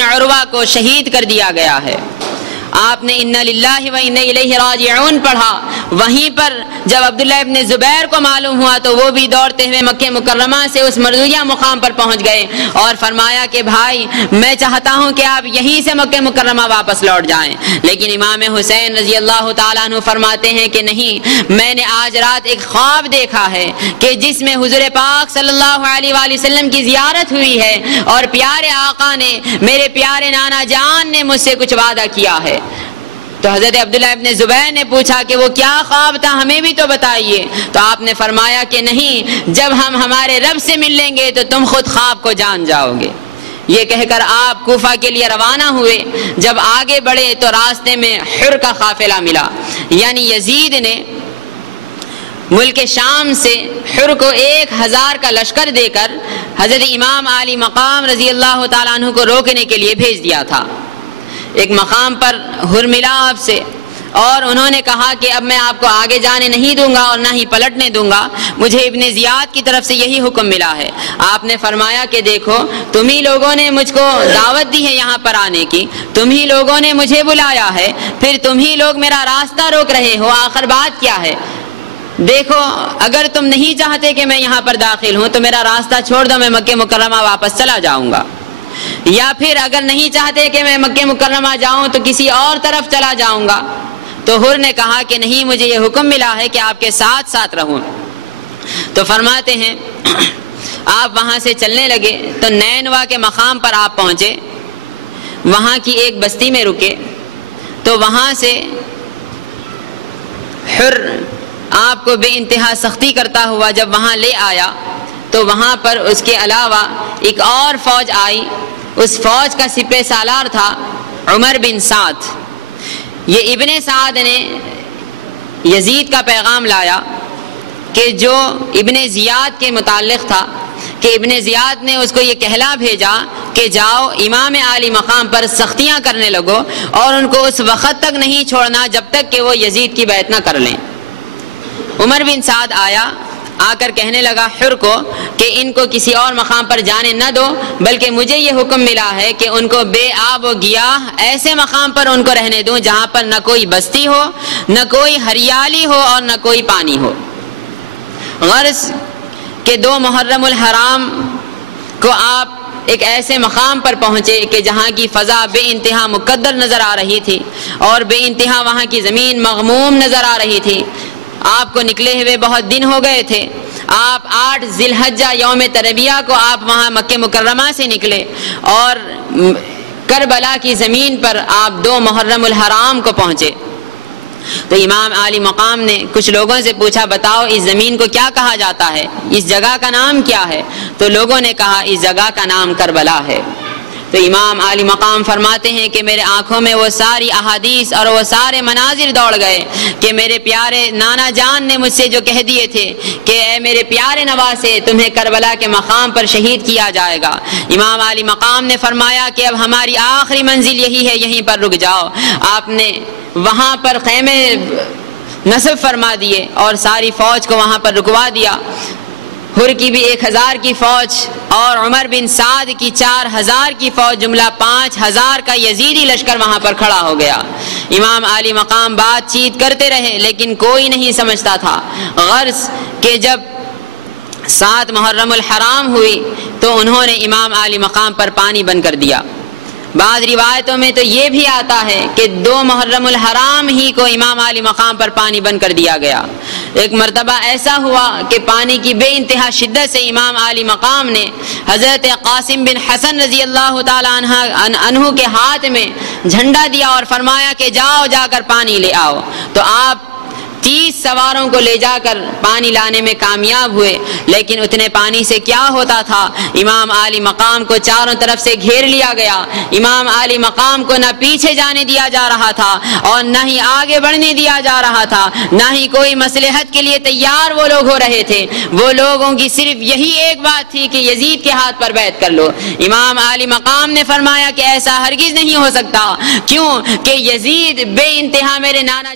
بن عروہ کو شہید کر دیا گیا ہے۔ آپ نے انا للہ و انا الیہ راجعون پڑھا، وہیں پر جب عبداللہ ابن زبیر کو معلوم ہوا تو وہ بھی دوڑتے ہوئے مکہ مکرمہ سے اس مردویہ مقام پر پہنچ گئے اور فرمایا کہ بھائی میں چاہتا ہوں کہ آپ یہیں سے مکہ مکرمہ واپس لوٹ جائیں، لیکن امام حسین رضی اللہ تعالیٰ عنہ فرماتے ہیں کہ نہیں، میں نے آج رات ایک خواب دیکھا ہے کہ جس میں حضور پاک صلی اللہ علیہ وآلہ وسلم کی زیارت ہوئی ہے اور پیارے آقا نے، میرے پیارے نانا جان نے مجھ سے کچھ وعدہ کیا ہے۔ تو حضرت عبداللہ ابن زبیر نے پوچھا کہ وہ کیا خواب تھا، ہمیں بھی تو بتائیے۔ تو آپ نے فرمایا کہ نہیں، جب ہم ہمارے رب سے مل لیں گے تو تم خود خواب کو جان جاؤ گے۔ یہ کہہ کر آپ کوفہ کے لیے روانہ ہوئے۔ جب آگے بڑھے تو راستے میں حر کا قافلہ ملا، یعنی یزید نے ملک شام سے حر کو 1000 کا لشکر دے کر حضرت امام علی مقام رضی اللہ تعالیٰ عنہ کو روکنے کے لیے بھیج دیا تھا۔ ایک مقام پر حر ملا آپ سے اور انہوں نے کہا کہ اب میں آپ کو آگے جانے نہیں دوں گا اور نہ ہی پلٹنے دوں گا، مجھے ابن زیاد کی طرف سے یہی حکم ملا ہے۔ آپ نے فرمایا کہ دیکھو، تم ہی لوگوں نے مجھ کو دعوت دی ہے یہاں پر آنے کی، تم ہی لوگوں نے مجھے بلایا ہے، پھر تم ہی لوگ میرا راستہ روک رہے ہو، آخر بات کیا ہے؟ دیکھو، اگر تم نہیں چاہتے کہ میں یہاں پر داخل ہوں تو میرا راستہ چھوڑ دو، میں مکہ مکرمہ واپس چلا جاؤں گا، یا پھر اگر نہیں چاہتے کہ میں مکہ مکرمہ جاؤں تو کسی اور طرف چلا جاؤں گا۔ تو حر نے کہا کہ نہیں، مجھے یہ حکم ملا ہے کہ آپ کے ساتھ ساتھ رہوں۔ تو فرماتے ہیں آپ وہاں سے چلنے لگے تو نینوا کے مقام پر آپ پہنچے، وہاں کی ایک بستی میں رکے، تو وہاں سے حر آپ کو بے انتہا سختی کرتا ہوا جب وہاں لے آیا تو وہاں پر اس کے علاوہ ایک اور فوج آئی، اس فوج کا سپہ سالار تھا عمر بن سعد۔ یہ ابن سعد نے یزید کا پیغام لایا کہ جو ابن زیاد کے متعلق تھا، کہ ابن زیاد نے اس کو یہ کہلا بھیجا کہ جاؤ امام علی مقام پر سختیاں کرنے لگو اور ان کو اس وقت تک نہیں چھوڑنا جب تک کہ وہ یزید کی بیعت نہ کر لیں۔ عمر بن سعد آیا، آ کر کہنے لگا حر کو کہ ان کو کسی اور مقام پر جانے نہ دو، بلکہ مجھے یہ حکم ملا ہے کہ ان کو بے آب و گیاہ ایسے مقام پر ان کو رہنے دوں جہاں پر نہ کوئی بستی ہو، نہ کوئی ہریالی ہو اور نہ کوئی پانی ہو۔ غرض کہ 2 محرم الحرام کو آپ ایک ایسے مقام پر پہنچے کہ جہاں کی فضا بے انتہا مقدر نظر آ رہی تھی اور بے انتہا وہاں کی زمین مغموم نظر آ رہی تھی۔ آپ کو نکلے ہوئے بہت دن ہو گئے تھے، آپ 8 ذی الحجہ یوم تربیہ کو آپ وہاں مکہ مکرمہ سے نکلے اور کربلا کی زمین پر آپ 2 محرم الحرام کو پہنچے۔ تو امام علی مقام نے کچھ لوگوں سے پوچھا، بتاؤ اس زمین کو کیا کہا جاتا ہے، اس جگہ کا نام کیا ہے؟ تو لوگوں نے کہا اس جگہ کا نام کربلا ہے۔ تو امام علی مقام فرماتے ہیں کہ میرے آنکھوں میں وہ ساری احادیث اور وہ سارے مناظر دوڑ گئے کہ میرے پیارے نانا جان نے مجھ سے جو کہہ دیے تھے کہ اے میرے پیارے نواسے، تمہیں کربلا کے مقام پر شہید کیا جائے گا۔ امام علی مقام نے فرمایا کہ اب ہماری آخری منزل یہی ہے، یہیں پر رک جاؤ۔ آپ نے وہاں پر خیمے نصب فرما دیے اور ساری فوج کو وہاں پر رکوا دیا۔ حر کی بھی 1000 کی فوج اور عمر بن سعد کی 4000 کی فوج، جملہ 5000 کا یزیدی لشکر وہاں پر کھڑا ہو گیا۔ امام علی مقام بات چیت کرتے رہے لیکن کوئی نہیں سمجھتا تھا۔ غرض کہ جب 7 محرم الحرام ہوئی تو انہوں نے امام علی مقام پر پانی بند کر دیا۔ بعض روایتوں میں تو یہ بھی آتا ہے کہ 2 محرم الحرام ہی کو امام علی مقام پر پانی بند کر دیا گیا۔ ایک مرتبہ ایسا ہوا کہ پانی کی بے انتہا شدت سے امام علی مقام نے حضرت قاسم بن حسن رضی اللہ تعالیٰ عنہ کے ہاتھ میں جھنڈا دیا اور فرمایا کہ جاؤ جا کر پانی لے آؤ۔ تو آپ 30 سواروں کو لے جا کر پانی لانے میں کامیاب ہوئے، لیکن اتنے پانی سے کیا ہوتا تھا؟ امام علی مقام کو چاروں طرف سے گھیر لیا گیا۔ امام علی مقام کو نہ پیچھے جانے دیا جا رہا تھا اور نہ ہی آگے بڑھنے دیا جا رہا تھا، نہ ہی کوئی مصلحت کے لیے تیار وہ لوگ ہو رہے تھے۔ وہ لوگوں کی صرف یہی ایک بات تھی کہ یزید کے ہاتھ پر بیعت کر لو۔ امام علی مقام نے فرمایا کہ ایسا ہرگز نہیں ہو سکتا، کیوں کہ یزید بے انتہا میرے نانا